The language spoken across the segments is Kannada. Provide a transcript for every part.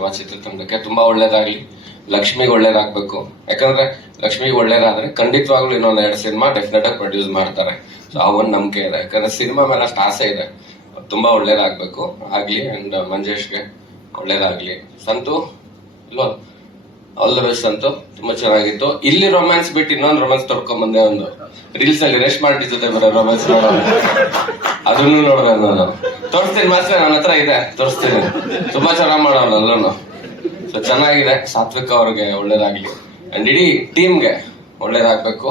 ಸಿನಿಮಾ ಚಿತ್ರತಂಡಕ್ಕೆ ತುಂಬಾ ಒಳ್ಳೇದಾಗ್ಲಿ. ಲಕ್ಷ್ಮಿಗೆ ಒಳ್ಳೇದಾಗ್ಬೇಕು. ಯಾಕಂದ್ರೆ ಲಕ್ಷ್ಮಿಗೆ ಒಳ್ಳೇದಾದ್ರೆ ಖಂಡಿತವಾಗ್ಲೂ ಇನ್ನೊಂದ್ 2 ಸಿನಿಮಾ ಡೆಫಿನೆಟ್ ಆಗಿ ಪ್ರೊಡ್ಯೂಸ್ ಮಾಡ್ತಾರೆ. ಸೊ ಆ ಒಂದ್ ನಂಬಿಕೆ ಇದೆ. ಯಾಕಂದ್ರೆ ಸಿನಿಮಾ ಮೇಲೆ ಅಷ್ಟು ಆಸೆ ಇದೆ. ತುಂಬಾ ಒಳ್ಳೇದಾಗ್ಬೇಕು ಆಗ್ಲಿ. ಅಂಡ್ ಮಂಜೇಶ್ಗೆ ಒಳ್ಳೇದಾಗ್ಲಿ. ಸಂತು ಇಲ್ವಾ, ಆಲ್ ದ ಬೆಸ್ಟ್ ಸಂತು. ತುಂಬಾ ಚೆನ್ನಾಗಿತ್ತು. ಇಲ್ಲಿ ರೊಮ್ಯಾನ್ಸ್ ಬಿಟ್ಟು ಇನ್ನೊಂದು ರೊಮ್ಯಾನ್ಸ್ ತರ್ಕೊಂಡ್ ಬಂದೆ. ಒಂದು ರೀಲ್ಸ್ ಅಲ್ಲಿ ರೇಷ್ಮಾ ಆಂಟಿ ಜೊತೆ ಬರೋ ರೊಮ್ಯಾನ್ಸ್ ನೋಡೋಣ, ಅದನ್ನು ನೋಡ್ಬೇಕು. ನಾನು ತೋರಿಸ್ತೀನಿ ಮಾಸ್ಟರ್, ನನ್ನ ಹತ್ರ ಇದೆ, ತೋರಿಸ್ತೀನಿ. ತುಂಬಾ ಚೆನ್ನಾಗಿ ಮಾಡೋಣ ಅಲ್ಲೂ. ಸೊ ಚೆನ್ನಾಗಿದೆ. ಸಾತ್ವಿಕ್ ಅವ್ರಿಗೆ ಒಳ್ಳೇದಾಗ್ಲಿ. ಅಂಡ್ ಇಡೀ ಟೀಮ್ಗೆ ಒಳ್ಳೇದಾಗ್ಬೇಕು.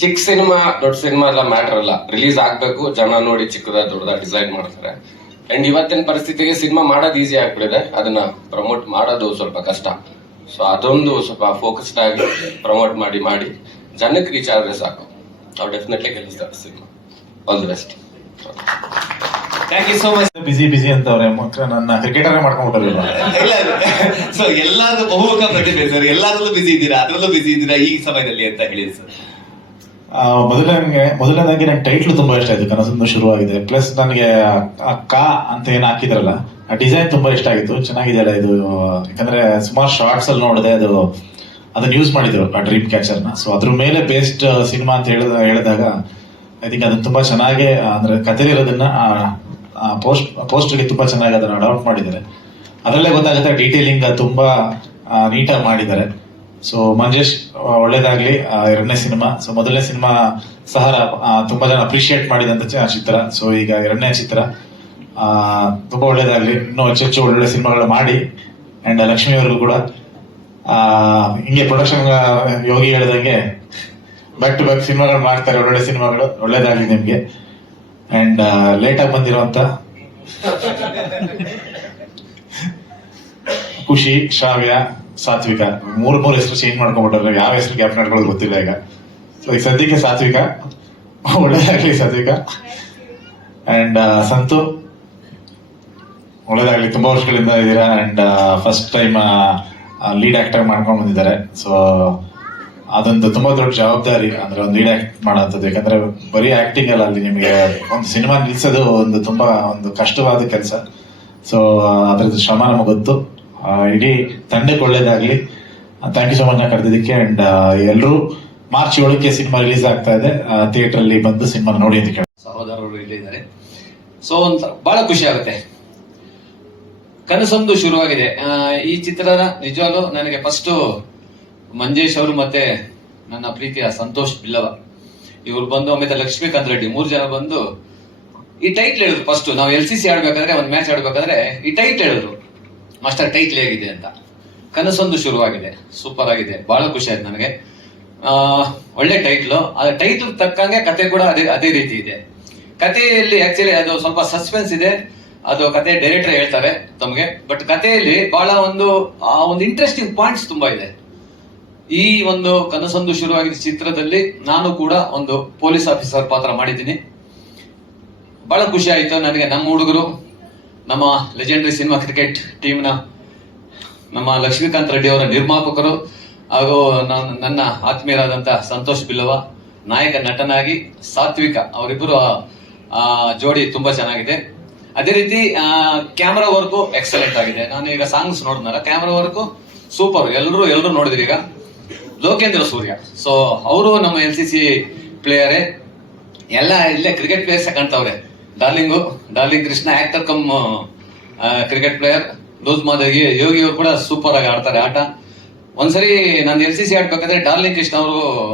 ಚಿಕ್ಕ ಸಿನಿಮಾ ದೊಡ್ಡ ಸಿನಿಮಾ ಎಲ್ಲ ಮ್ಯಾಟರ್ ಅಲ್ಲ, ರಿಲೀಸ್ ಆಗ್ಬೇಕು, ಜನ ನೋಡಿ ಚಿಕ್ಕದ ದೊಡ್ಡದ ಡಿಸೈಡ್ ಮಾಡ್ತಾರೆ. ಅಂಡ್ ಇವತ್ತಿನ ಪರಿಸ್ಥಿತಿಗೆ ಸಿನಿಮಾ ಮಾಡೋದು ಈಸಿ ಆಗ್ಬಿಟ್ಟಿದೆ, ಅದನ್ನ ಪ್ರಮೋಟ್ ಮಾಡೋದು ಸ್ವಲ್ಪ ಕಷ್ಟ. ಸೊ ಅದೊಂದು ಸ್ವಲ್ಪ ಫೋಕಸ್ಡ್ ಆಗಿ ಪ್ರಮೋಟ್ ಮಾಡಿ ಜನಕ್ಕೆ ರೀಚ್ ಆದ್ರೆ ಸಾಕು. ಅವ್ರು ಡೆಫಿನೆಟ್ಲಿ ಗೆಲ್ಲಿಸ್ತಾರೆ cinema. All the best. Thank you so much. Busy ಅಂತವ್ರೆ, ನನ್ನ ಕ್ರಿಕೆಟರ್ ಮಾಡ್ಕೊಂಡ್ಬಿಟ್ಟಿಲ್ಲ. ಇಲ್ಲ, ಸೊ ಎಲ್ಲಾದ್ರೂ ಬಹುಮುಖ ಪ್ರತಿಭೆ ಸರ್, ಎಲ್ಲಾದ್ರಲ್ಲೂ ಬಿಸಿ ಇದ್ದೀರಾ, ಅದ್ರಲ್ಲೂ ಬಿಸಿ ಇದ್ದೀರಾ ಈ ಸಮಯದಲ್ಲಿ ಅಂತ ಹೇಳಿ ಸರ್. ಮೊದಲನೇದಾಗಿ ನನ್ನ ಟೈಟ್ಲು ತುಂಬಾ ಇಷ್ಟ ಆಯ್ತು, ಕನಸೊಂದು ಶುರುವಾಗಿದೆ. ಪ್ಲಸ್ ನನಗೆ ಅಕ್ಕ ಅಂತ ಏನ್ ಹಾಕಿದ್ರಲ್ಲ, ಆ ಡಿಸೈನ್ ತುಂಬಾ ಇಷ್ಟ ಆಗಿತ್ತು. ಚೆನ್ನಾಗಿದೆಯಲ್ಲ ಇದು. ಯಾಕಂದ್ರೆ ಸುಮಾರು ಶಾರ್ಟ್ಸ್ ಅಲ್ಲಿ ನೋಡಿದೆ, ಅದನ್ನ ಯೂಸ್ ಮಾಡಿದ್ರು ಆ ಡ್ರೀಮ್ ಕ್ಯಾಚರ್ನ. ಸೊ ಅದ್ರ ಮೇಲೆ ಬೇಸ್ಡ್ ಸಿನಿಮಾ ಅಂತ ಹೇಳಿದಾಗ ಐ ಥಿಂಕ್ ಅದನ್ನ ತುಂಬಾ ಚೆನ್ನಾಗಿ, ಅಂದ್ರೆ ಕಥೆಲಿರೋದನ್ನ ಪೋಸ್ಟ್ಗೆ ತುಂಬಾ ಚೆನ್ನಾಗಿ ಅದನ್ನ ಅಡಾಪ್ಟ್ ಮಾಡಿದ್ದಾರೆ. ಅದರಲ್ಲೇ ಗೊತ್ತಾಗುತ್ತೆ ಡೀಟೇಲಿಂಗ್ ತುಂಬಾ ನೀಟಾಗಿ ಮಾಡಿದ್ದಾರೆ. ಸೊ ಮಂಜೇಶ್ ಒಳ್ಳೇದಾಗ್ಲಿ. 2ನೇ ಸಿನಿಮಾ. ಸೊ ಮೊದಲನೇ ಸಿನಿಮಾ ಸಹರ ತುಂಬಾ ಜನ ಅಪ್ರಿಶಿಯೇಟ್ ಮಾಡಿದಂತ ಚಿತ್ರ. ಸೊ ಈಗ 2ನೇ ಚಿತ್ರ ತುಂಬಾ ಒಳ್ಳೇದಾಗ್ಲಿ. ಇನ್ನೂ ಹೆಚ್ಚು ಒಳ್ಳೊಳ್ಳೆ ಸಿನಿಮಾಗಳು ಮಾಡಿ. ಅಂಡ್ ಲಕ್ಷ್ಮಿ ಅವ್ರಿಗೂ ಕೂಡ ಹಿಂಗೆ ಪ್ರೊಡಕ್ಷನ್ ಯೋಗಿ ಹೇಳಿದಂಗೆ ಬ್ಯಾಕ್ ಟು ಬ್ಯಾಕ್ ಸಿನಿಮಾಗಳು ಮಾಡ್ತಾರೆ, ಒಳ್ಳೊಳ್ಳೆ ಸಿನಿಮಾಗಳು. ಒಳ್ಳೇದಾಗ್ಲಿ ನಿಮ್ಗೆ. ಅಂಡ್ ಲೇಟ್ ಆಗಿ ಬಂದಿರುವಂತ ಖುಷಿ, ಶ್ರಾವ್ಯ, ಸಾತ್ವಿಕ, ಮೂರ್ ಹೆಸರು ಚೇಂಜ್ ಮಾಡ್ಕೊಂಡ್ಬಿಟ್ರೆ ಯಾವ ಹೆಸರು ಗ್ಯಾಪ್ ನಡ್ಕೊಳ್ಳೋದು ಗೊತ್ತಿಲ್ಲ ಈಗ. ಸೊ ಈಗ ಸದ್ಯಕ್ಕೆ ಸಾತ್ವಿಕ, ಒಳ್ಳೇದಾಗ್ಲಿ ಸಾತ್ವಿಕ. ಅಂಡ್ ಸಂತು ಒಳ್ಳೇದಾಗ್ಲಿ. ತುಂಬಾ ವರ್ಷಗಳಿಂದ ಇದ್ದೀರಾ. And first time lead actor ಮಾಡ್ಕೊಂಡು ಬಂದಿದ್ದಾರೆ. ಸೊ ಅದೊಂದು ತುಂಬಾ ದೊಡ್ಡ ಜವಾಬ್ದಾರಿ, ಅಂದ್ರೆ ಒಂದು ಲೀಡ್ ಆಕ್ಟ್ ಮಾಡೋಂಥದ್ದು. ಯಾಕಂದ್ರೆ ಬರೀ ಆಕ್ಟಿಂಗ್ ಅಲ್ಲ, ಅಲ್ಲಿ ನಿಮಗೆ ಒಂದು ಸಿನಿಮಾ ನಿಲ್ಸೋದು ತುಂಬಾ ಕಷ್ಟವಾದ ಕೆಲಸ. ಸೊ ಅದ್ರದ್ದು ಶ್ರಮ ನಮಗೆ ಗೊತ್ತು. ಇಡೀ ತಂಡಕ್ಕೆ ಒಳ್ಳೇದಾಗ್ಲಿ. ಥ್ಯಾಂಕ್ ಯು ಸೊ ಮಚ್ ಕರೆದಿದ್ದಕ್ಕೆ. ಅಂಡ್ ಎಲ್ಲರೂ ಮಾರ್ಚ್ 7ಕ್ಕೆ ಸಿನಿಮಾ ರಿಲೀಸ್ ಆಗ್ತಾ ಇದೆ. ಥಿಯೇಟರ್ ಅಲ್ಲಿ ಬಂದು ಸಿನಿಮಾ ನೋಡಿ ಅಂತ ಕೇಳಿ ಸಹೋದರರು ಇಲ್ಲಿದ್ದಾರೆ. ಸೊ ಬಹಳ ಖುಷಿ ಆಗುತ್ತೆ. ಕನಸೊಂದು ಶುರುವಾಗಿದೆ. ಈ ಚಿತ್ರದ ನಿಜವಾಗ್ಲೂ ನನಗೆ ಫಸ್ಟ್ ಮಂಜೇಶ್ ಅವರು ಮತ್ತೆ ನನ್ನ ಪ್ರೀತಿಯ ಸಂತೋಷ್ ಬಿಲ್ಲವ ಇವ್ರು ಬಂದು, ಆಮೇಲೆ ಲಕ್ಷ್ಮೀಕಾಂತ್ ರೆಡ್ಡಿ, 3 ಜನ ಬಂದು ಈ ಟೈಟ್ಲ್ ಹೇಳಿದ್ರು. ಫಸ್ಟ್ ನಾವು LCC ಆಡ್ಬೇಕಾದ್ರೆ, ಒಂದು ಮ್ಯಾಚ್ ಆಡ್ಬೇಕಾದ್ರೆ ಈ ಟೈಟ್ಲ್ ಹೇಳಿದ್ರು, ಮಾಸ್ಟರ್ ಟೈಟ್ಲ್ ಹೇಗಿದೆ ಅಂತ. ಕನಸೊಂದು ಶುರುವಾಗಿದೆ, ಸೂಪರ್ ಆಗಿದೆ, ಬಹಳ ಖುಷಿ ಆಯ್ತು ನನಗೆ. ಒಳ್ಳೆ ಟೈಟ್ಲು. ಆ ಟೈಟ್ಲ್ ತಕ್ಕಂಗೆ ಕತೆ ಕೂಡ ಅದೇ ರೀತಿ ಇದೆ. ಕಥೆಯಲ್ಲಿ ಆಕ್ಚುಲಿ ಅದು ಸ್ವಲ್ಪ ಸಸ್ಪೆನ್ಸ್ ಇದೆ. ಅದು ಕತೆ ಡೈರೆಕ್ಟರ್ ಹೇಳ್ತಾರೆ ತಮಗೆ. ಬಟ್ ಕಥೆಯಲ್ಲಿ ಬಹಳ ಒಂದು ಇಂಟ್ರೆಸ್ಟಿಂಗ್ ಪಾಯಿಂಟ್ಸ್ ತುಂಬಾ ಇದೆ. ಈ ಒಂದು ಕನಸೊಂದು ಶುರುವಾಗಿದ್ದ ಚಿತ್ರದಲ್ಲಿ ನಾನು ಕೂಡ ಒಂದು ಪೊಲೀಸ್ ಆಫೀಸರ್ ಪಾತ್ರ ಮಾಡಿದ್ದೀನಿ. ಬಹಳ ಖುಷಿ ಆಯ್ತು ನನಗೆ. ನಮ್ಮ ಹುಡುಗರು, ನಮ್ಮ ಲೆಜೆಂಡರಿ ಸಿನಿಮಾ ಕ್ರಿಕೆಟ್ ಟೀಮ್ನ ನಮ್ಮ ಲಕ್ಷ್ಮೀಕಾಂತ್ ರೆಡ್ಡಿ ಅವರ ನಿರ್ಮಾಪಕರು ಹಾಗೂ ನನ್ನ ಆತ್ಮೀಯರಾದಂತ ಸಂತೋಷ್ ಬಿಲ್ಲವ, ನಾಯಕ ನಟನಾಗಿ ಸಾತ್ವಿಕ, ಅವರಿಬ್ಬರು ಜೋಡಿ ತುಂಬಾ ಚೆನ್ನಾಗಿದೆ. ಅದೇ ರೀತಿ ಕ್ಯಾಮ್ರಾ ವರ್ಕು ಎಕ್ಸಲೆಂಟ್ ಆಗಿದೆ. ನಾನು ಈಗ ಸಾಂಗ್ಸ್ ನೋಡಿದ್ನಲ್ಲ, ಕ್ಯಾಮ್ರಾ ವರ್ಕು ಸೂಪರ್. ಎಲ್ಲರೂ ನೋಡಿದ್ರಿ. ಈಗ ಲೋಕೇಂದ್ರ ಸೂರ್ಯ, ಸೊ ಅವರು ನಮ್ಮ LCC ಪ್ಲೇಯರೇ. ಎಲ್ಲ ಇಲ್ಲೇ ಕ್ರಿಕೆಟ್ ಪ್ಲೇಯರ್ಸ್ ಕಾಣ್ತಾವ್ರೆ. Darling Krishna actor cum cricket player. Loose ಮಾದಗಿ ಯೋಗಿ ಅವರು ಕೂಡ ಸೂಪರ್ ಆಗಿ ಆಡ್ತಾರೆ ಆಟ. ಒಂದ್ಸರಿ ನಾನು LCC ಆಡ್ಬೇಕಾದ್ರೆ ಡಾರ್ಲಿಂಗ್ ಕೃಷ್ಣ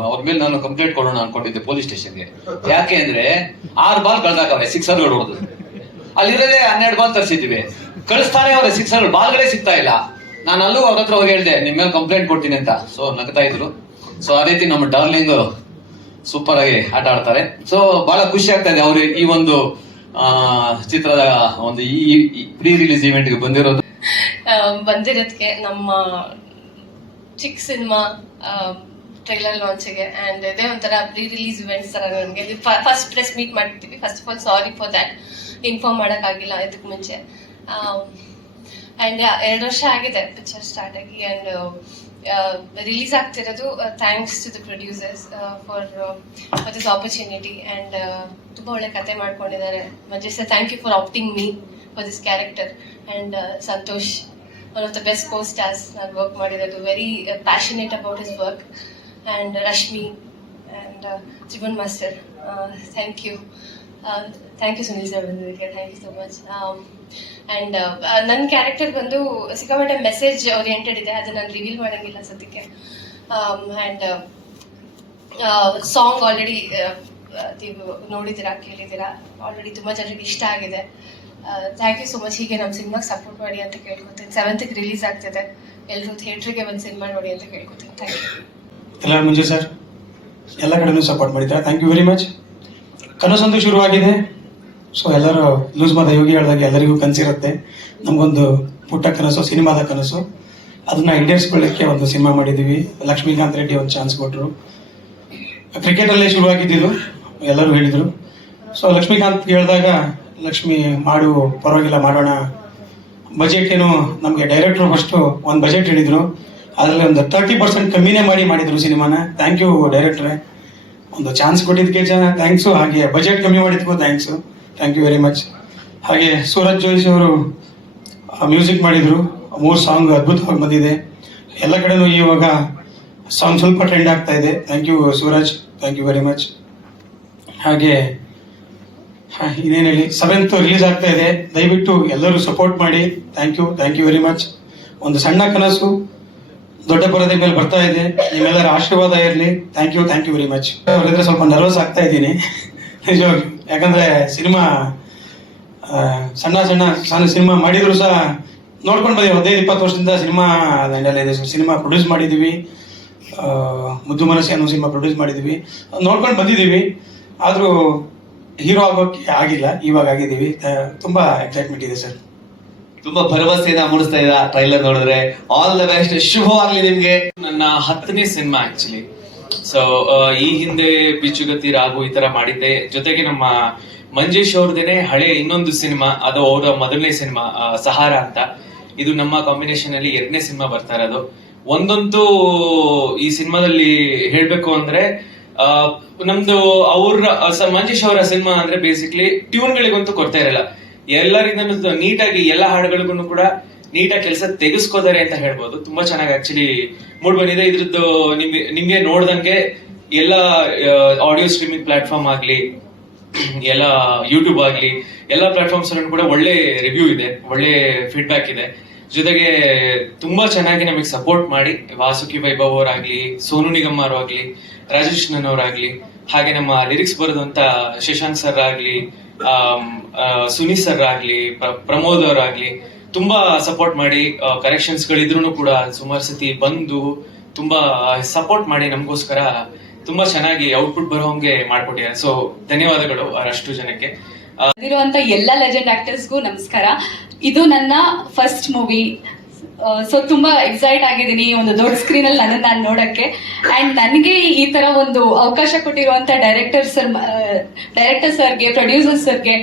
ಅವ್ರ ಮೇಲೆ ನಾನು ಕಂಪ್ಲೇಂಟ್ ಕೊಡೋಣ ಅನ್ಕೊಂಡಿದ್ದೆ ಪೊಲೀಸ್ ಸ್ಟೇಷನ್ಗೆ. ಯಾಕೆ ಅಂದ್ರೆ 6 ಬಾಲ್ ಕಳ್ದಾಕವ್ರೆ, 6 ಹೊಡೆದು. ಅಲ್ಲಿರೋದೇ 12 ಬಾಲ್ ತರಿಸಿದ್ವಿ, ಕಳಿಸ್ತಾನೆ ಅವ್ರೆ 6 ಬಾಲ್ಗಳೇ ಸಿಗ್ತಾ ಇಲ್ಲ. ನಾನು ಅಲ್ಲೂ ಅವ್ರ ಹತ್ರ ಹೋಗಿ ಹೇಳ್ದೆ, ನಿಮ್ ಮೇಲೆ ಕಂಪ್ಲೇಂಟ್ ಕೊಡ್ತೀನಿ ಅಂತ. ಸೊ ನಗ್ತಾ ಇದ್ರು. ಸೊ ಆ ರೀತಿ ನಮ್ಮ ಡಾರ್ಲಿಂಗ್ ಸೂಪರ್ ಆಗಿ ಆಟ ಆಡ್ತಾರೆ. ಸೊ ಬಹಳ ಖುಷಿ ಆಗ್ತಾ ಇದೆ ಅವರು ಈ ಒಂದು ಚಿತ್ರದ ಒಂದು ಈ ಪ್ರೀ ರಿಲೀಸ್ ಇವೆಂಟ್ ಗೆ ಬಂದಿರೋದಕ್ಕೆ, ನಮ್ಮ ಚಿಕ್ಕ ಸಿನಿಮಾ ಟ್ರೈಲರ್ ಲಾಂಚ್ಗೆ. ಅಂಡ್ ಇದೇ ಒಂಥರ ಪ್ರೀ ರಿಲೀಸ್ ಇವೆಂಟ್ಸ್ ತರ ನನಗೆ ಫಸ್ಟ್ ಪ್ರೆಸ್ ಮೀಟ್ ಮಾಡ್ತೀವಿ. First of all sorry for that, inform ಮಾಡೋಕ್ಕಾಗಿಲ್ಲ ಇದಕ್ಕೆ ಮುಂಚೆ. ಅಂಡ್ 2 ವರ್ಷ ಆಗಿದೆ ಪಿಕ್ಚರ್ ಸ್ಟಾರ್ಟ್ ಆಗಿ. ಅಂಡ್ ರಿಲೀಸ್ ಆಗ್ತಿರೋದು thanks to the producers for this opportunity. And ತುಂಬಾ ಒಳ್ಳೆ ಕತೆ ಮಾಡ್ಕೊಂಡಿದ್ದಾರೆ. Manjesh sir, thank you for opting me for this character. And Santosh, one of the best co-stars I've worked ಮಾಡಿರೋದು, very passionate about his work. And Rashmi and Jivan Master, thank you. Thank you Sunil sir, thank you so much. And ನನ್ನ ಕ್ಯಾರೆಕ್ಟರ್ ಬಂದು ಸಿಕ್ಕಾಪಟ್ಟೆ ಮೆಸೇಜ್ ಓರಿಯೆಂಟೆಡ್ ಇದೆ, ಅದನ್ನ ನಾನು ರಿವೀಲ್ ಮಾಡೋಂಗಿಲ್ಲ ಸದ್ಯಕ್ಕೆ. ಆ್ಯಂಡ್ ಸಾಂಗ್ ಆಲ್ರೆಡಿ ನೀವು ನೋಡಿದ್ದೀರಾ, ಕೇಳಿದ್ದೀರಾ, ಆಲ್ರೆಡಿ ತುಂಬ ಜನರಿಗೆ ಇಷ್ಟ ಆಗಿದೆ. Thank you so much. ಹೀಗೆ ನಮ್ಮ ಸಿನಿಮಾಗೆ ಸಪೋರ್ಟ್ ಮಾಡಿ ಅಂತ ಕೇಳ್ಕೊತೀನಿ. 7th ರಿಲೀಸ್ ಆಗ್ತಿದೆ, ಎಲ್ಲರೂ ಥಿಯೇಟ್ರಿಗೆ ಒಂದು ಸಿನಿಮಾ ನೋಡಿ ಅಂತ ಕೇಳ್ಕೊತೀನಿ. Thank you. ಎಲ್ಲ ಮುಂಜೆ ಸರ್ ಎಲ್ಲ ಕಡೆನೂ ಸಪೋರ್ಟ್ ಮಾಡಿದ್ದಾರೆ, ಥ್ಯಾಂಕ್ ಯು ವೆರಿ ಮಚ್. ಕನಸೊಂದು ಶುರುವಾಗಿದೆ. ಸೊ ಎಲ್ಲರೂ ಲೂಸ್ ಮಾದ ಯೋಗಿ ಹೇಳಿದಾಗ ಎಲ್ಲರಿಗೂ ಕನಸಿರುತ್ತೆ. ನಮಗೊಂದು ಪುಟ್ಟ ಕನಸು, ಸಿನಿಮಾದ ಕನಸು, ಅದನ್ನ ಈಡೇರಿಸ್ಕೊಳ್ಳಿಕ್ಕೆ ಒಂದು ಸಿನಿಮಾ ಮಾಡಿದ್ದೀವಿ. ಲಕ್ಷ್ಮೀಕಾಂತ್ ರೆಡ್ಡಿ ಒಂದು ಚಾನ್ಸ್ ಕೊಟ್ಟರು. ಕ್ರಿಕೆಟಲ್ಲೇ ಶುರುವಾಗಿದ್ದಿದ್ದು ಎಲ್ಲರೂ ಹೇಳಿದರು. ಸೊ ಲಕ್ಷ್ಮೀಕಾಂತ್ ಹೇಳಿದಾಗ ಲಕ್ಷ್ಮಿ ಮಾಡು, ಪರವಾಗಿಲ್ಲ ಮಾಡೋಣ. ಬಜೆಟ್ ಏನು ನಮಗೆ ಡೈರೆಕ್ಟ್ರು ಫಸ್ಟು ಒಂದು ಬಜೆಟ್ ಹೇಳಿದರು, ಅದರಲ್ಲಿ ಒಂದು 30% ಕಮ್ಮಿನೇ ಮಾಡಿದ್ರು ಸಿನಿಮಾನ. ಥ್ಯಾಂಕ್ ಯು ಡೈರೆಕ್ಟ್ರೆ, ಒಂದು ಚಾನ್ಸ್ ಕೊಟ್ಟಿದ್ದಕ್ಕೆ ಥ್ಯಾಂಕ್ಸು, ಹಾಗೆ ಬಜೆಟ್ ಕಮ್ಮಿ ಮಾಡಿದ್ಕೂ thanks, thank you very much. ಹಾಗೆ ಸೂರಜ್ ಜೋಯಿಸ್ ಅವರು ಮ್ಯೂಸಿಕ್ ಮಾಡಿದರು, 3 ಸಾಂಗ್ ಅದ್ಭುತವಾಗಿ ಬಂದಿದೆ. ಎಲ್ಲ ಕಡೆನೂ ಇವಾಗ ಸಾಂಗ್ ಸ್ವಲ್ಪ ಟ್ರೆಂಡ್ ಆಗ್ತಾ ಇದೆ. Thank you Suraj, thank you very much. ಹಾಗೆ ಇನ್ನೇನು ಹೇಳಿ, 7th ರಿಲೀಸ್ ಆಗ್ತಾ ಇದೆ, ದಯವಿಟ್ಟು ಎಲ್ಲರೂ ಸಪೋರ್ಟ್ ಮಾಡಿ. Thank you very much. ಒಂದು ಸಣ್ಣ ಕನಸು ದೊಡ್ಡ ಪರದೆ ಮೇಲೆ ಬರ್ತಾ ಇದೆ, ನಿಮ್ಮೆಲ್ಲರ ಆಶೀರ್ವಾದ ಇರಲಿ. Thank you very much. ಅವರಿದ್ರೆ ಸ್ವಲ್ಪ ನರ್ವಸ್ ಆಗ್ತಾ ಇದ್ದೀನಿ ನಿಜವಾಗಿ, ಯಾಕಂದ್ರೆ ಸಿನಿಮಾ ಸಣ್ಣ ಸಿನಿಮಾ ಮಾಡಿದ್ರು ಸಹ ನೋಡ್ಕೊಂಡು ಬಂದಿವಿ. 15-20 ವರ್ಷದಿಂದ ಸಿನಿಮಾ ಇದೆ. ಸಿನಿಮಾ ಪ್ರೊಡ್ಯೂಸ್ ಮಾಡಿದ್ದೀವಿ, ಮುದ್ದು ಮನಸ್ಸೆ ಅನ್ನೋ ಸಿನಿಮಾ ಪ್ರೊಡ್ಯೂಸ್ ಮಾಡಿದ್ದೀವಿ, ನೋಡ್ಕೊಂಡು ಬಂದಿದ್ದೀವಿ. ಆದರೂ ಹೀರೋ ಆಗೋಕ್ಕೆ ಆಗಿಲ್ಲ, ಇವಾಗ ಆಗಿದ್ದೀವಿ. ತುಂಬಾ ಎಕ್ಸೈಟ್ಮೆಂಟ್ ಇದೆ ಸರ್. ತುಂಬಾ ಭರವಸೆನ ಮೂಡಿಸ್ತಾ ಇದ್ದ ಟ್ರೈಲರ್ ನೋಡಿದ್ರೆ. ಆಲ್ ದ ಬೆಸ್ಟ್, ಶುಭವಾಗ್ಲಿ ನಿಮ್ಗೆ. ನನ್ನ 10ನೇ ಸಿನಿಮಾ ಆಕ್ಚುಲಿ. ಸೊ ಈ ಹಿಂದೆ ಬಿಚ್ಚುಗತ್ತಿ ರಾಘು ಈ ತರ ಮಾಡಿದ್ದೆ, ಜೊತೆಗೆ ನಮ್ಮ ಮಂಜೇಶ್ ಅವ್ರದೇನೆ ಹಳೆ ಇನ್ನೊಂದು ಸಿನಿಮಾ, ಅದು ಅವರ ಮೊದಲನೇ ಸಿನಿಮಾ ಸಹಾರ ಅಂತ. ಇದು ನಮ್ಮ ಕಾಂಬಿನೇಷನ್ ಅಲ್ಲಿ 2ನೇ ಸಿನಿಮಾ ಬರ್ತಾ ಇರೋದು. ಒಂದಂತೂ ಈ ಸಿನಿಮಾದಲ್ಲಿ ಹೇಳ್ಬೇಕು ಅಂದ್ರೆ ನಮ್ದು ಮಂಜೇಶ್ ಅವರ ಸಿನಿಮಾ ಅಂದ್ರೆ ಬೇಸಿಕ್ಲಿ ಟ್ಯೂನ್ ಗಳಿಗಂತೂ ಕೊಡ್ತಾ ಇರಲ್ಲ, ಎಲ್ಲರಿಂದ ನೀಟಾಗಿ ಎಲ್ಲ ಹಾಡುಗಳಿಗೂ ಕೂಡ ನೀಟಾಗಿ ಕೆಲಸ ತೆಗೆಸ್ಕೋತಾರೆ ಅಂತ ಹೇಳ್ಬೋದು. ತುಂಬಾ ಚೆನ್ನಾಗಿ ಆಕ್ಚುಲಿ ಮೂಡ್ ಬಂದಿದೆ. ಇದ್ರದ್ದು ನಿಮ್ಗೆ ನೋಡ್ದಂಗೆ ಎಲ್ಲ ಆಡಿಯೋ ಸ್ಟ್ರೀಮಿಂಗ್ ಪ್ಲಾಟ್ಫಾರ್ಮ್ ಆಗ್ಲಿ, ಎಲ್ಲ ಯೂಟ್ಯೂಬ್ ಆಗ್ಲಿ, ಎಲ್ಲ ಪ್ಲಾಟ್ಫಾರ್ಮ್ಸ್ ಅಲ್ಲೂ ಕೂಡ ಒಳ್ಳೆ ರಿವ್ಯೂ ಇದೆ, ಒಳ್ಳೆ ಫೀಡ್ಬ್ಯಾಕ್ ಇದೆ. ಜೊತೆಗೆ ತುಂಬಾ ಚೆನ್ನಾಗಿ ನಮಗೆ ಸಪೋರ್ಟ್ ಮಾಡಿ ವಾಸುಕಿ ವೈಭವ್ ಅವರಾಗ್ಲಿ, ಸೋನು ನಿಗಮ್ ಅವರಾಗ್ಲಿ, ರಾಜೇಶ್ ಅವರಾಗ್ಲಿ, ಹಾಗೆ ನಮ್ಮ ಲಿರಿಕ್ಸ್ ಬರೆದಂತ ಶಶಾಂಕ್ ಸರ್ ಆಗ್ಲಿ, ಸುನಿ ಸರ್ ಆಗ್ಲಿ, ಪ್ರಮೋದ್ ಅವರಾಗ್ಲಿ ತುಂಬಾ ಸಪೋರ್ಟ್ ಮಾಡಿ, ಕರೆಕ್ಷನ್ಸ್ ಗಳಿದ್ರು ಕೂಡ ಸುಮಾರು ಸತಿ ಬಂದು ತುಂಬಾ ಸಪೋರ್ಟ್ ಮಾಡಿ ನಮಗೋಸ್ಕರ ತುಂಬಾ ಚೆನ್ನಾಗಿ ಔಟ್ಪುಟ್ ಬರೋಂಗೆ ಮಾಡ್ಕೊಟ್ಟಿದ್ದಾರೆ. ಸೊ ಧನ್ಯವಾದಗಳು ಅಷ್ಟು ಜನಕ್ಕೆ. ಇರುವಂತ ಎಲ್ಲ ಲೆಜೆಂಡ್ ಆಕ್ಟರ್ಸ್ಗೂ ನಮಸ್ಕಾರ. ಇದು ನನ್ನ ಫಸ್ಟ್ ಮೂವಿ, ಸೊ ತುಂಬಾ ಎಕ್ಸೈಟ್ ಆಗಿದ್ದೀನಿ ಒಂದು ದೊಡ್ಡ ಸ್ಕ್ರೀನ್ ಅಲ್ಲಿ ನಾನು ನೋಡಕ್ಕೆ. ಅಂಡ್ ನನಗೆ ಈ ತರ ಒಂದು ಅವಕಾಶ ಕೊಟ್ಟಿರುವಂತ ಡೈರೆಕ್ಟರ್ ಸರ್ಗೆ, ಪ್ರೊಡ್ಯೂಸರ್ ಸರ್ಗೆ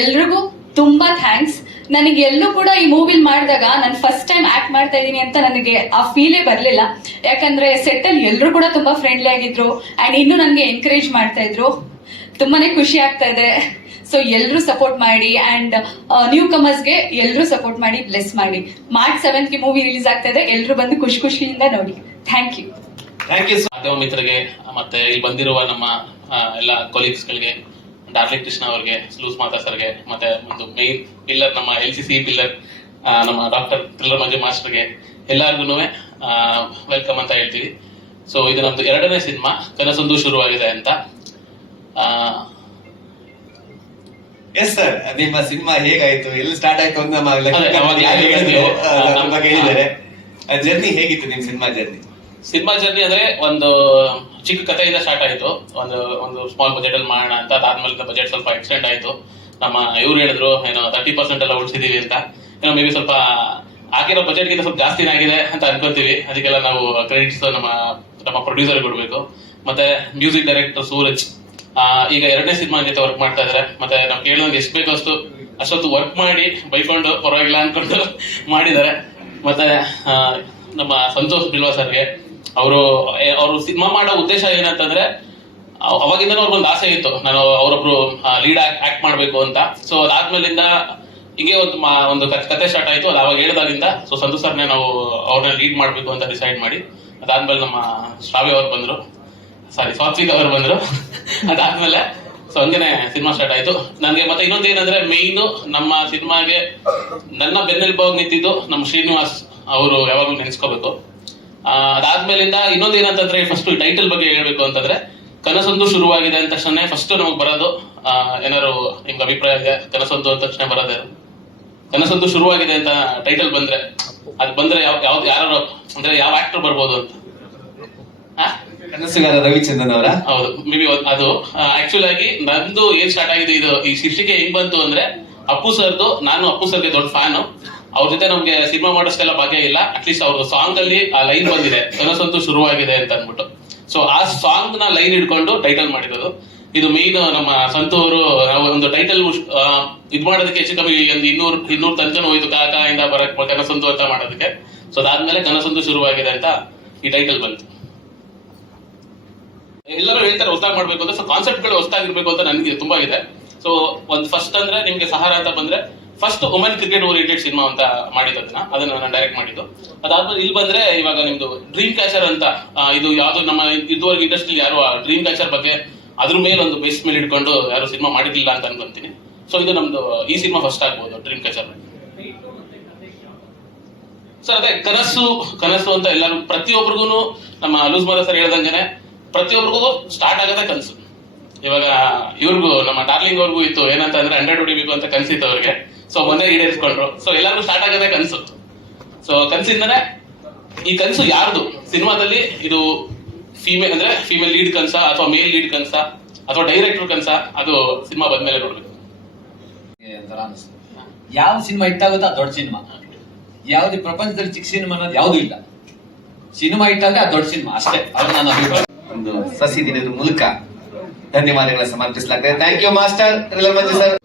ಎಲ್ರಿಗೂ ತುಂಬಾ ಥ್ಯಾಂಕ್ಸ್. ನನಗೆ ಎಲ್ಲೂ ಕೂಡ ಈ ಮೂವಿಲ್ ಮಾಡಿದಾಗ ನಾನು ಫಸ್ಟ್ ಟೈಮ್ ಆಕ್ಟ್ ಮಾಡ್ತಾ ಇದ್ದೀನಿ ಅಂತ ನನಗೆ ಆ ಫೀಲೇ ಬರಲಿಲ್ಲ. ಯಾಕಂದ್ರೆ ಸೆಟ್ ಅಲ್ಲಿ ಎಲ್ಲರೂ ಕೂಡ ತುಂಬಾ ಫ್ರೆಂಡ್ಲಿ ಆಗಿದ್ರು ಅಂಡ್ ಇನ್ನು ನನಗೆ ಎನ್ಕರೇಜ್ ಮಾಡ್ತಾ ಇದ್ರು. ತುಂಬಾನೇ ಖುಷಿ ಆಗ್ತಾ ಇದೆ. ಸೊ ಎಲ್ಲರೂ ಸಪೋರ್ಟ್ ಮಾಡಿ ಅಂಡ್ ನ್ಯೂ ಕಮರ್ಸ್ಗೆ ಎಲ್ಲರೂ ಸಪೋರ್ಟ್ ಮಾಡಿ, ಬ್ಲೆಸ್ ಮಾಡಿ. ಮಾರ್ಚ್ 7th ಮೂವಿ ರಿಲೀಸ್ ಆಗ್ತಾ ಇದೆ, ಎಲ್ಲರೂ ಬಂದು ಖುಷಿಯಿಂದ ನೋಡಿ. Thank you. ಮಾಧ್ಯಮ ಮಿತ್ರರಿಗೆ ಮತ್ತೆ ಇಲ್ಲಿ ಬಂದಿರುವ ನಮ್ಮ ಎಲ್ಲ ಕೊಲೀಗ್ಸ್ ಗಳಿಗೆ, ಡಾರ್ಲಿಂಗ್ ಕೃಷ್ಣ ಅವರಿಗೆ, ಲೂಸ್ ಮಾತಾ ಸರ್ಗೆ, ಮತ್ತೆ ಒಂದು ಮೇನ್ ಪಿಲ್ಲರ್ ನಮ್ಮ LCC ಪಿಲ್ಲರ್ ನಮ್ಮ ಡಾಕ್ಟರ್ ಥ್ರಿಲ್ಲರ್ ಮಂಜು ಮಾಸ್ಟರ್ಗೆ ಎಲ್ಲಾರ್ಗು ವೆಲ್ಕಮ್ ಅಂತ ಹೇಳ್ತೀವಿ. ಸೊ ಇದು ನಮ್ದು 2ನೇ ಸಿನಿಮಾ, ಕನಸೊಂದು ಶುರುವಾಗಿದೆ ಅಂತ. ಎಸ್ ಸರ್, ನಿಮ್ಮ ಸಿನಿಮಾ ಹೇಗಾಯ್ತು, ಎಲ್ಲಿ ಸ್ಟಾರ್ಟ್ ಆಯ್ತು ಅಂತ ನಮ್ಮ ಬಗ್ಗೆ ಹೇಳಿದ್ದಾರೆ. ಜರ್ನಿ ಹೇಗಿತ್ತು ನಿಮ್ ಸಿನಿಮಾ ಜರ್ನಿ? ಸಿನಿಮಾ ಜರ್ನಿ ಅಂದ್ರೆ ಒಂದು ಚಿಕ್ಕ ಕಥೆಯಿಂದ ಸ್ಟಾರ್ಟ್ ಆಯ್ತು. ಒಂದು ಸ್ಮಾಲ್ ಬಜೆಟ್ ಅಲ್ಲಿ ಮಾಡೋಣ ಅಂತ. ಅದಾದ್ಮೇಲೆ ಬಜೆಟ್ ಸ್ವಲ್ಪ ಎಕ್ಸ್ಟೆಂಡ್ ಆಯ್ತು. ನಮ್ಮ ಇವ್ರು ಹೇಳಿದ್ರು ಏನೋ 30% ಎಲ್ಲ ಉಳಿಸಿದೀವಿ ಅಂತ. ಏನೋ ಮೇ ಬಿ ಸ್ವಲ್ಪ ಆಗಿರೋ ಬಜೆಟ್ ಗಿಂತ ಸ್ವಲ್ಪ ಜಾಸ್ತಿನೇ ಆಗಿದೆ ಅಂತ ಅನ್ಕೋತೀವಿ. ಅದಕ್ಕೆಲ್ಲ ನಾವು ಕ್ರೆಡಿಟ್ಸ್ ನಮ್ಮ ಪ್ರೊಡ್ಯೂಸರ್ ಕೊಡ್ಬೇಕು. ಮತ್ತೆ ಮ್ಯೂಸಿಕ್ ಡೈರೆಕ್ಟರ್ ಸೂರಜ್ ಈಗ 2ನೇ ಸಿನಿಮಾ ಜೊತೆ ವರ್ಕ್ ಮಾಡ್ತಾ ಇದಾರೆ. ಮತ್ತೆ ನಾವು ಕೇಳಿದಂಗೆ ಎಷ್ಟು ಬೇಕೋ ಅಷ್ಟೊತ್ತು ವರ್ಕ್ ಮಾಡಿ ಬೈಕೊಂಡು ಪರವಾಗಿಲ್ಲ ಅನ್ಕೊಂಡು ಮಾಡಿದ್ದಾರೆ. ಮತ್ತೆ ನಮ್ಮ ಸಂತೋಷ್ ಬಿಲ್ವಾ ಸರ್ಗೆ, ಅವರು ಸಿನಿಮಾ ಮಾಡೋ ಉದ್ದೇಶ ಏನಂತಂದ್ರೆ ಅವಾಗಿಂದ ಅವ್ರಿಗೊಂದು ಆಸೆ ಇತ್ತು, ನಾನು ಅವರೊಬ್ರು ಲೀಡ್ ಆಕ್ಟ್ ಮಾಡ್ಬೇಕು ಅಂತ. ಸೊ ಅದಾದ್ಮೇಲಿಂದ ಹೀಗೆ ಒಂದು ಕತೆ ಸ್ಟಾರ್ಟ್ ಆಯ್ತು. ಅದು ಅವಾಗ ಹೇಳಿದಾಗಿಂದ ಸೊ ಸಂತು ಸರ್ನೇ ನಾವು ಅವ್ರನ್ನ ಲೀಡ್ ಮಾಡಬೇಕು ಅಂತ ಡಿಸೈಡ್ ಮಾಡಿ, ಅದಾದ್ಮೇಲೆ ನಮ್ಮ ಶ್ರಾವ್ಯ ಅವ್ರು ಬಂದ್ರು, ಸಾತ್ವಿಕ್ ಅವರು ಬಂದ್ರು. ಅದಾದ್ಮೇಲೆ ಸೊ ಹಂಗೇನೆ ಸಿನಿಮಾ ಸ್ಟಾರ್ಟ್ ಆಯ್ತು. ನನಗೆ ಮತ್ತೆ ಇನ್ನೊಂದು ಏನಂದ್ರೆ ಮೇಯ್ನು ನಮ್ಮ ಸಿನಿಮಾಗೆ ನನ್ನ ಬೆನ್ನೆಲುಬಾಗಿ ನಿಂತಿದ್ದು ನಮ್ಮ ಶ್ರೀನಿವಾಸ್ ಅವರು ಯಾವಾಗಲೂ ನೆನೆಸ್ಕೋಬೇಕು. ಅದಾದ್ಮೇಲಿಂದ ಇನ್ನೊಂದು ಏನಂತಂದ್ರೆ ಫಸ್ಟ್ ಟೈಟಲ್ ಬಗ್ಗೆ ಹೇಳ್ಬೇಕು ಅಂತಂದ್ರೆ, ಕನಸೊಂದು ಶುರುವಾಗಿದೆ ಅಂದ ತಕ್ಷಣ ಫಸ್ಟ್ ನಮಗ್ ಬರೋದು ಏನಾರು ನಿಮ್ಗೆ ಅಭಿಪ್ರಾಯ ಇದೆ? ಕನಸೊಂದು ಅಂದ ತಕ್ಷಣ ಬರೋದೇ ಕನಸೊಂದು ಶುರುವಾಗಿದೆ ಅಂತ ಟೈಟಲ್ ಬಂದ್ರೆ, ಅದು ಬಂದ್ರೆ ಯಾವ್ದು ಯಾರು ಅಂದ್ರೆ ಯಾವ ಆಕ್ಟರ್ ಬರ್ಬೋದು ಅಂತ? ಕನಸುಗಾರ ರವಿಚಂದ್ರನ್ ಅವರ? ಹೌದು, ಮೇ ಬಿ ಅದು ಆಕ್ಚುಲ್ ಆಗಿ ನಂದು ಏನ್ ಸ್ಟಾರ್ಟ್ ಆಗಿದೆ ಇದು ಈ ಶೀರ್ಷಿಕೆ ಹೆಂಗ್ ಬಂತು ಅಂದ್ರೆ, ಅಪ್ಪು ಸರ್ದು, ನಾನು ಅಪ್ಪು ಸರ್ಗೆ ದೊಡ್ಡ ಫ್ಯಾನ್. ಅವ್ರ ಜೊತೆ ನಮ್ಗೆ ಸಿನಿಮಾ ಮಾಡೋಷ್ಟೆಲ್ಲ ಭಾಗ್ಯ ಇಲ್ಲ. ಅಟ್ಲೀಸ್ಟ್ ಅವ್ರ ಸಾಂಗ್ ಅಲ್ಲಿ ಆ ಲೈನ್ ಬಂದಿದೆ, ಕನಸಂತೂ ಶುರುವಾಗಿದೆ ಅಂತ ಅನ್ಬಿಟ್ಟು. ಸೊ ಆ ಸಾಂಗ್ ನ ಲೈನ್ ಇಟ್ಕೊಂಡು ಟೈಟಲ್ ಮಾಡಿರೋದು. ಇದು ಮೇನ್ ನಮ್ಮ ಸಂತು ಅವರು ನಾವು ಒಂದು ಟೈಟಲ್ ಇದ್ ಮಾಡೋದಕ್ಕೆ ಹೆಚ್ಚು ಕಮ್ಮಿ ಒಂದು 200 ತನಕ ಹೋಯ್ತು, ಕಾಕಾಯಿಂದ ಬರಕ್ ಕನಸಂತು ಅಂತ ಮಾಡೋದಕ್ಕೆ. ಸೊ ಅದಾದ್ಮೇಲೆ ಕನಸಂತು ಶುರುವಾಗಿದೆ ಅಂತ ಈ ಟೈಟಲ್ ಬಂತು. ಎಲ್ಲರೂ ಹೇಳ್ತಾರೆ ಹೊಸದಾಗಿ ಮಾಡ್ಬೇಕು ಅಂತ. ಸೊ ಕಾನ್ಸೆಪ್ಟ್ ಗಳು ಹೊಸದಾಗಿರ್ಬೇಕು ಅಂತ ನನಗೆ ತುಂಬಾ ಇದೆ. ಸೊ ಒಂದು ಫಸ್ಟ್ ಅಂದ್ರೆ ನಿಮ್ಗೆ ಸಹಾರ ಅಂತ ಬಂದ್ರೆ, first women cricket oriented cinema ಅಂತ ಅದನ್ನ ನಾನು ಡೈರೆಕ್ಟ್ ಮಾಡಿದ್ದು. ಅದಾದ್ಮೇಲೆ ಇಲ್ಲಿ ಬಂದ್ರೆ ಇವಾಗ ನಿಮ್ದು ಡ್ರೀಮ್ ಕ್ಯಾಚರ್ ಅಂತ, ಇದು ಯಾವ್ದು ನಮ್ಮ ಇದುವರೆಗೆ ಇಂಡಸ್ಟ್ರಿ ಯಾರು ಡ್ರೀಮ್ ಕ್ಯಾಚರ್ ಬಗ್ಗೆ ಅದ್ರ ಮೇಲೆ ಒಂದು ಬೇಸ್ ಮೇಲೆ ಇಟ್ಕೊಂಡು ಯಾರು ಸಿನಿಮಾ ಮಾಡಿರ್ಲಿಲ್ಲ ಅಂತ ಅನ್ಕೊಂತೀನಿ. ಸೊ ಇದು ನಮ್ದು ಈ ಸಿನಿಮಾ ಫಸ್ಟ್ ಆಗ್ಬೋದು, ಡ್ರೀಮ್ ಕ್ಯಾಚರ್. ಸರ್ ಅದೇ ಕನಸು ಅಂತ ಎಲ್ಲರೂ ಪ್ರತಿಯೊಬ್ಬರಿಗೂ ನಮ್ಮ ಲೂಸ್ ಮಾದ ಸರ್ ಹೇಳ್ದಂಗೆನೆ ಪ್ರತಿಯೊಬ್ಬರಿಗೂ ಸ್ಟಾರ್ಟ್ ಆಗದೆ ಕನಸು. ಇವಾಗ ಇವ್ರಿಗೂ ನಮ್ಮ ಡಾರ್ಲಿಂಗ್ ಅವ್ರಿಗೂ ಇತ್ತು, ಏನಂತ ಅಂದ್ರೆ 100 ಹೊಡಿಬೇಕು ಅಂತ ಕನ್ಸಿತ್ತು ಅವ್ರಿಗೆ. ಸೊ ಮೊನ್ನೆ ಈಡೇರಿಸ್ಕೊಂಡ್ರು. ಸೊ ಎಲ್ಲರಿಗೂ ಸ್ಟಾರ್ಟ್ ಆಗದೆ ಕನಸು. ಸೊ ಕನಸಿಂದನೇ ಈ ಕನಸು ಯಾರ್ದು ಸಿನಿಮಾದಲ್ಲಿ, ಇದು ಫೀಮೇಲ್ ಲೀಡ್ ಕನ್ಸ ಅಥವಾ ಮೇಲ್ ಲೀಡ್ ಕನ್ಸ ಅಥವಾ ಡೈರೆಕ್ಟರ್ ಕನ್ಸ, ಅದು ಸಿನಿಮಾ ಬಂದ್ಮೇಲೆ ನೋಡ್ಬೇಕು. ಯಾವ ಸಿನಿಮಾ ಇಟ್ಟಾಗುತ್ತೋ ಅದು ದೊಡ್ಡ ಸಿನಿಮಾ. ಯಾವ್ದು ಪ್ರಪಂಚದಲ್ಲಿ ಚಿಕ್ಕ ಸಿನಿಮಾ ಅನ್ನೋದು ಯಾವ್ದು ಇಲ್ಲ. ಸಿನಿಮಾ ಇಟ್ಟಾಗ ಅದು ದೊಡ್ಡ ಸಿನಿಮಾ ಅಷ್ಟೇ. ಅದು ನನ್ನ ಅಭಿಪ್ರಾಯ. ಒಂದು ಸಸಿ ದಿನದ ಮೂಲಕ ಧನ್ಯವಾದಗಳ ಸಮರ್ಪಿಸಲಾಗ್ತದೆ. Thank you master Manju sir.